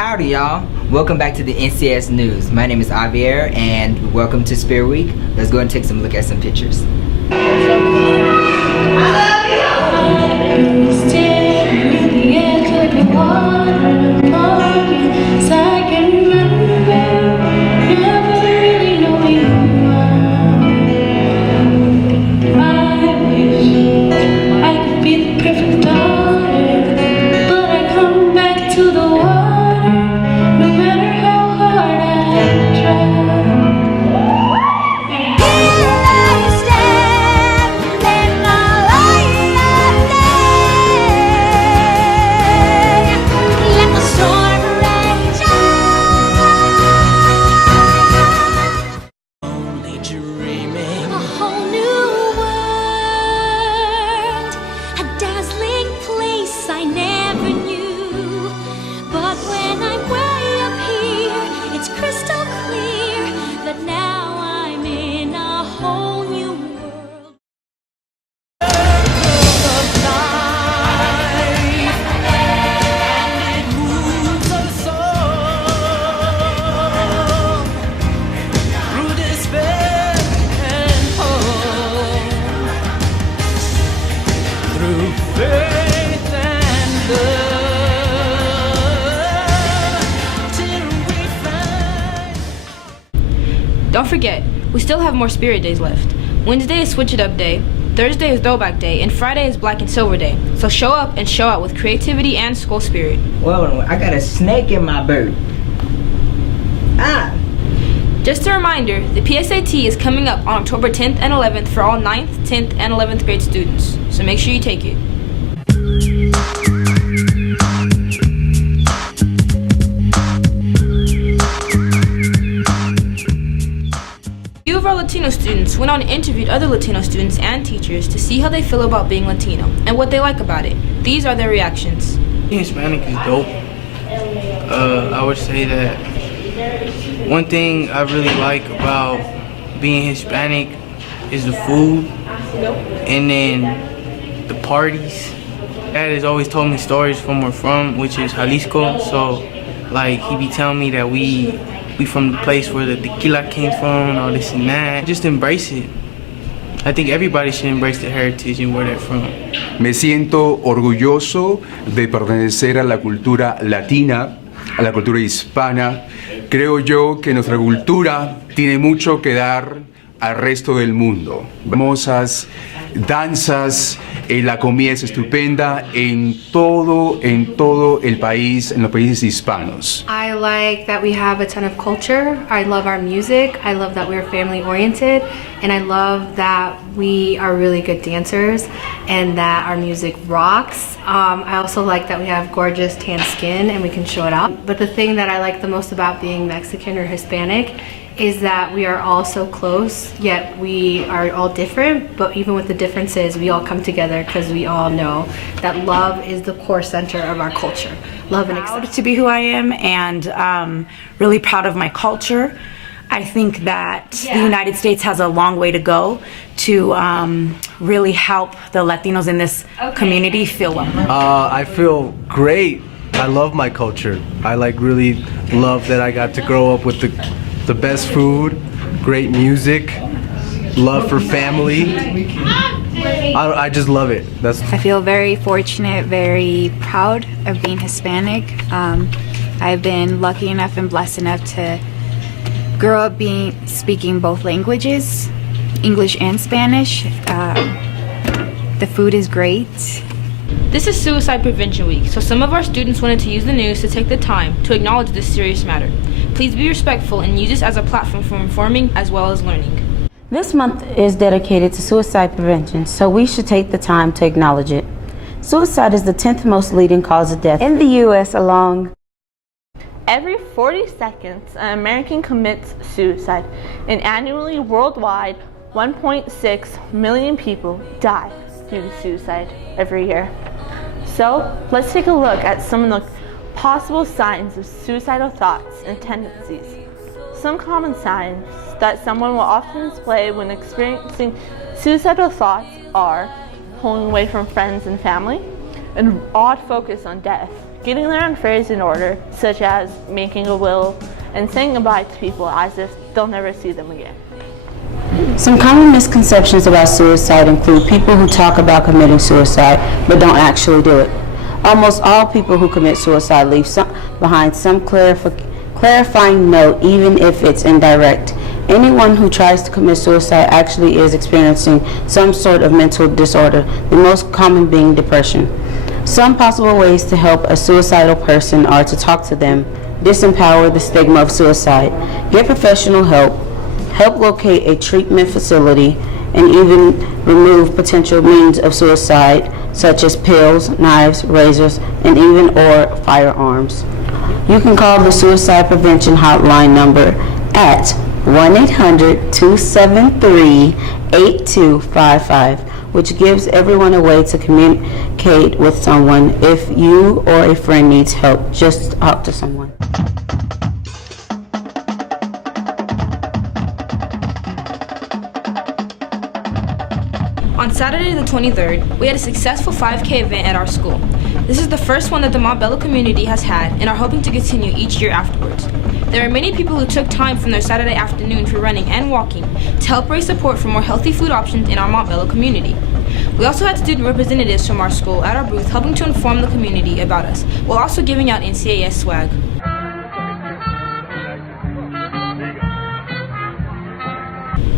Howdy y'all, welcome back to the Ncas News. My name is Javier and welcome to Spirit Week. Let's go and take some look at some pictures. Don't forget, we still have more Spirit Days left. Wednesday is Switch It Up Day, Thursday is Throwback Day, and Friday is Black and Silver Day. So show up and show out with creativity and school spirit. Well, I got a snake in my boot. Just a reminder, the PSAT is coming up on October 10th and 11th for all 9th, 10th, and 11th grade students. So make sure you take it. Few of our Latino students went on and interviewed other Latino students and teachers to see how they feel about being Latino and what they like about it. These are their reactions. Being Hispanic is dope. I would say that one thing I really like about being Hispanic is the food and then the parties. Dad has always told me stories from where we're from, which is Jalisco. So like he be telling me that we from the place where the tequila came from and all this and that. Just embrace it. I think everybody should embrace their heritage and where they're from. Me siento orgulloso de pertenecer a la cultura latina, a la cultura hispana. Creo yo que nuestra cultura tiene mucho que dar al resto del mundo. Hermosas danzas, la comida es estupenda en todo el país, en los países hispanos. I like that we have a ton of culture. I love our music. I love that we're family oriented. And I love that we are really good dancers and that our music rocks. I also like that we have gorgeous tan skin and we can show it off. But the thing that I like the most about being Mexican or Hispanic is that we are all so close, yet we are all different, but even with the differences, we all come together because we all know that love is the core center of our culture. Love and acceptance. Proud to be who I am and really proud of my culture. I think that the United States has a long way to go to really help the Latinos in this community feel welcome. I feel great. I love my culture. I really love that I got to grow up with the best food, great music, love for family. I just love it. I feel very fortunate, very proud of being Hispanic. I've been lucky enough and blessed enough to grow up speaking both languages, English and Spanish. The food is great. This is Suicide Prevention Week, so some of our students wanted to use the news to take the time to acknowledge this serious matter. Please be respectful and use this as a platform for informing as well as learning. This month is dedicated to suicide prevention, so we should take the time to acknowledge it. Suicide is the 10th most leading cause of death in the U.S. alone. Every 40 seconds, an American commits suicide, and annually worldwide, 1.6 million people die due to suicide every year. So let's take a look at some of the possible signs of suicidal thoughts and tendencies. Some common signs that someone will often display when experiencing suicidal thoughts are pulling away from friends and family, an odd focus on death, getting their affairs in order, such as making a will and saying goodbye to people as if they'll never see them again. Some common misconceptions about suicide include people who talk about committing suicide but don't actually do it. Almost all people who commit suicide leave behind some clarifying note, even if it's indirect. Anyone who tries to commit suicide actually is experiencing some sort of mental disorder, the most common being depression. Some possible ways to help a suicidal person are to talk to them, disempower the stigma of suicide, get professional help, help locate a treatment facility, and even remove potential means of suicide such as pills, knives, razors, and even or firearms. You can call the Suicide Prevention Hotline number at 1-800-273-8255, which gives everyone a way to communicate with someone. If you or a friend needs help, just talk to someone. On Saturday the 23rd, we had a successful 5K event at our school. This is the first one that the Montbello community has had and are hoping to continue each year afterwards. There are many people who took time from their Saturday afternoon for running and walking to help raise support for more healthy food options in our Montbello community. We also had student representatives from our school at our booth helping to inform the community about us, while also giving out NCAS swag.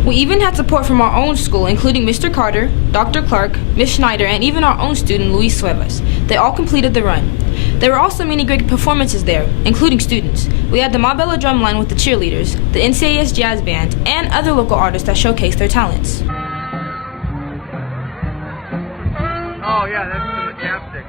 We even had support from our own school, including Mr. Carter, Dr. Clark, Ms. Schneider, and even our own student, Luis Suevas. They all completed the run. There were also many great performances there, including students. We had the Montbello Drumline with the cheerleaders, the NCAS Jazz Band, and other local artists that showcased their talents. Oh yeah, that's the chapstick.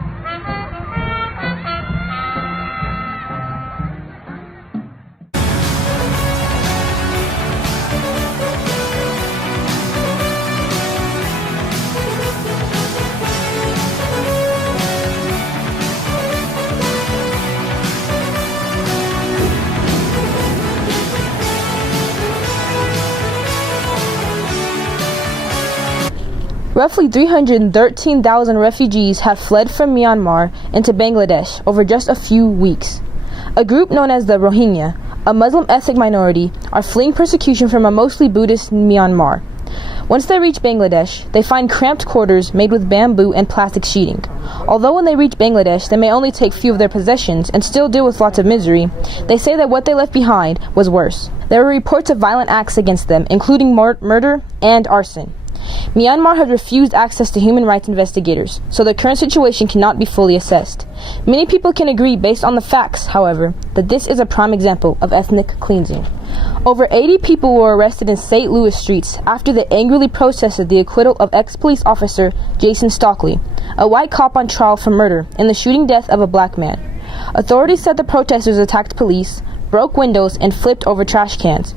Roughly 313,000 refugees have fled from Myanmar into Bangladesh over just a few weeks. A group known as the Rohingya, a Muslim ethnic minority, are fleeing persecution from a mostly Buddhist Myanmar. Once they reach Bangladesh, they find cramped quarters made with bamboo and plastic sheeting. Although when they reach Bangladesh, they may only take few of their possessions and still deal with lots of misery, they say that what they left behind was worse. There were reports of violent acts against them, including murder and arson. Myanmar has refused access to human rights investigators, so the current situation cannot be fully assessed. Many people can agree based on the facts, however, that this is a prime example of ethnic cleansing. Over 80 people were arrested in St. Louis streets after they angrily protested the acquittal of ex-police officer Jason Stockley, a white cop on trial for murder in the shooting death of a black man. Authorities said the protesters attacked police, broke windows, and flipped over trash cans.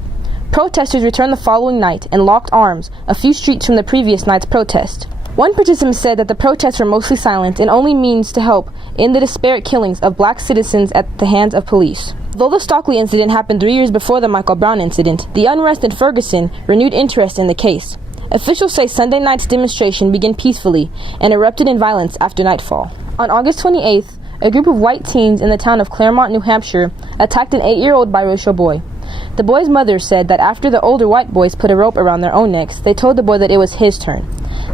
Protesters returned the following night and locked arms a few streets from the previous night's protest. One participant said that the protests were mostly silent and only means to help in the disparate killings of black citizens at the hands of police. Though the Stockley incident happened 3 years before the Michael Brown incident, the unrest in Ferguson renewed interest in the case. Officials say Sunday night's demonstration began peacefully and erupted in violence after nightfall. On August 28th, a group of white teens in the town of Claremont, New Hampshire, attacked an 8-year-old biracial boy. The boy's mother said that after the older white boys put a rope around their own necks, they told the boy that it was his turn.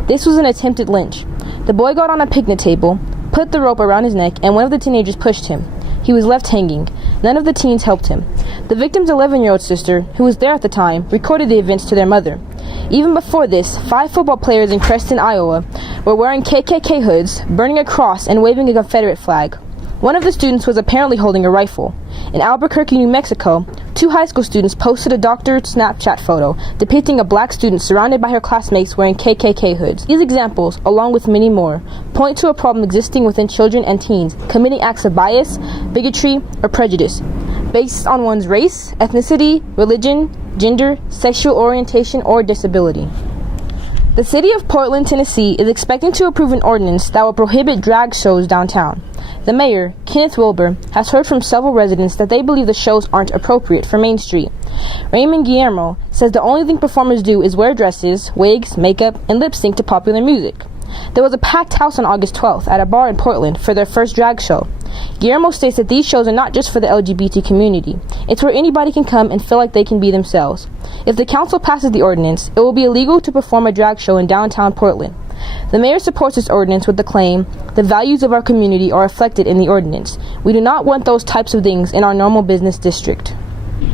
This was an attempted lynch. The boy got on a picnic table, put the rope around his neck, and one of the teenagers pushed him. He was left hanging. None of the teens helped him. The victim's 11-year-old sister, who was there at the time, recorded the events to their mother. Even before this, 5 football players in Creston, Iowa, were wearing KKK hoods, burning a cross, and waving a Confederate flag. One of the students was apparently holding a rifle. In Albuquerque, New Mexico, 2 high school students posted a doctored Snapchat photo depicting a black student surrounded by her classmates wearing KKK hoods. These examples, along with many more, point to a problem existing within children and teens committing acts of bias, bigotry, or prejudice based on one's race, ethnicity, religion, gender, sexual orientation, or disability. The city of Portland, Tennessee is expecting to approve an ordinance that will prohibit drag shows downtown. The mayor, Kenneth Wilbur, has heard from several residents that they believe the shows aren't appropriate for Main Street. Raymond Guillermo says the only thing performers do is wear dresses, wigs, makeup, and lip sync to popular music. There was a packed house on August 12th at a bar in Portland for their first drag show. Guillermo states that these shows are not just for the LGBT community. It's where anybody can come and feel like they can be themselves. If the council passes the ordinance, it will be illegal to perform a drag show in downtown Portland. The mayor supports this ordinance with the claim, "The values of our community are reflected in the ordinance. We do not want those types of things in our normal business district."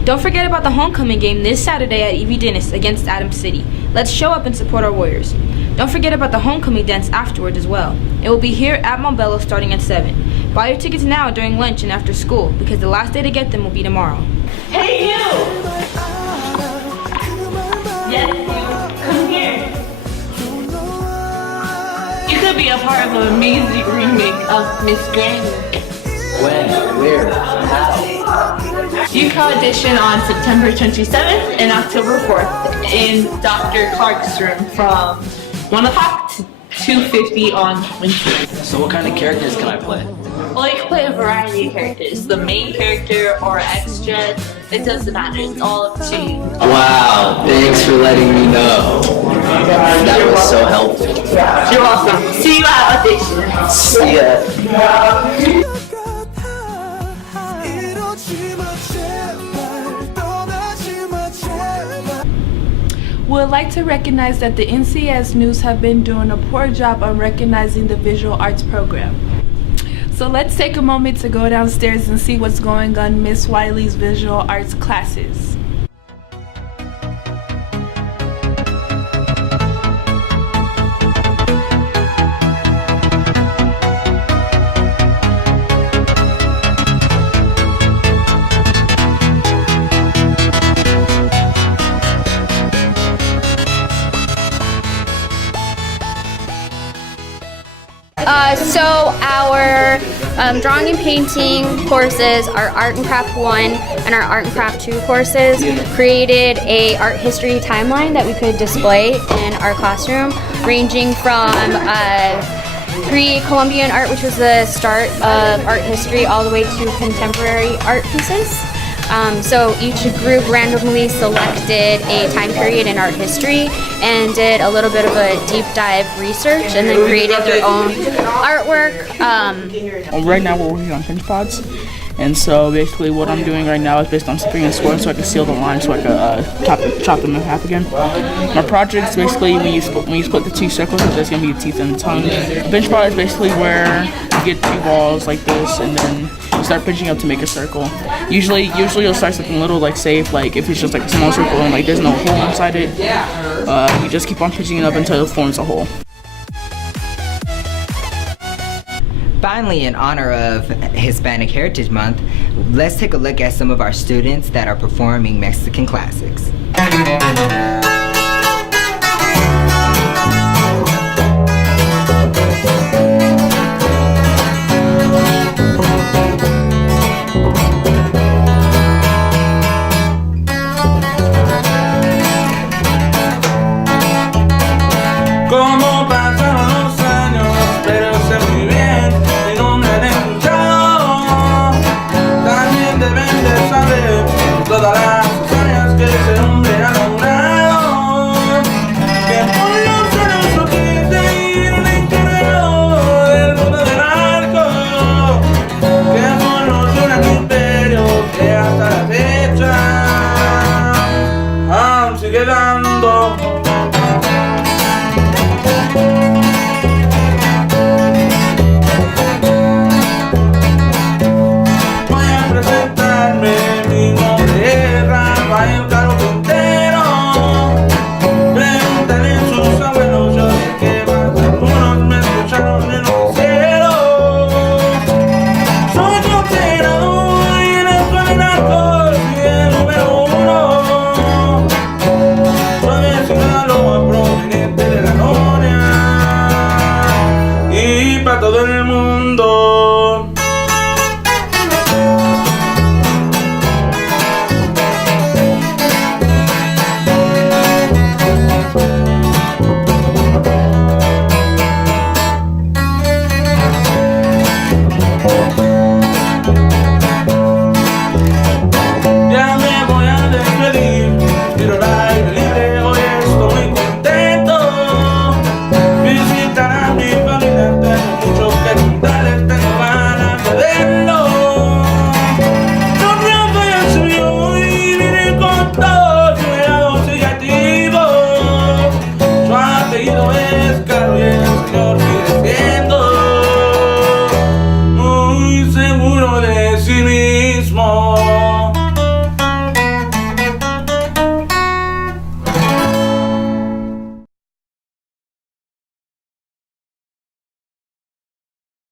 Don't forget about the homecoming game this Saturday at EV Dennis against Adams City. Let's show up and support our Warriors. Don't forget about the homecoming dance afterwards as well. It will be here at Montbello starting at 7. Buy your tickets now during lunch and after school because the last day to get them will be tomorrow. Hey you! Yes, you. Come here. You could be a part of an amazing remake of Miss Granny. When? Where? How? You can audition on September 27th and October 4th in Dr. Clark's room from 1 o'clock to 2:50 on Wednesday. So what kind of characters can I play? Well, you can play a variety of characters. The main character or extra, it doesn't matter. It's all up to you. Wow, thanks for letting me know. That was so helpful. You're welcome. See you at audition. See ya. Would like to recognize that the NCS News have been doing a poor job on recognizing the visual arts program. So let's take a moment to go downstairs and see what's going on in Miss Wiley's visual arts classes. So our drawing and painting courses, our art and craft 1 and our art and craft 2 courses created a art history timeline that we could display in our classroom, ranging from pre-Columbian art, which was the start of art history, all the way to contemporary art pieces. So each group randomly selected a time period in art history and did a little bit of a deep dive research and then created their own artwork. Right now we're working on pinch pods, and so basically what I'm doing right now is based on stripping and scoring so I can seal the line so I can chop them in half again. My project is basically when you split the two circles, there's going to be teeth and tongue. A pinch pod is basically where you get two balls like this and then you start pinching up to make a circle. Usually you'll start something little like safe, like if it's just like a small circle and like there's no hole inside it, you just keep on pinching it up until it forms a hole. Finally, in honor of Hispanic Heritage Month, let's take a look at some of our students that are performing Mexican classics.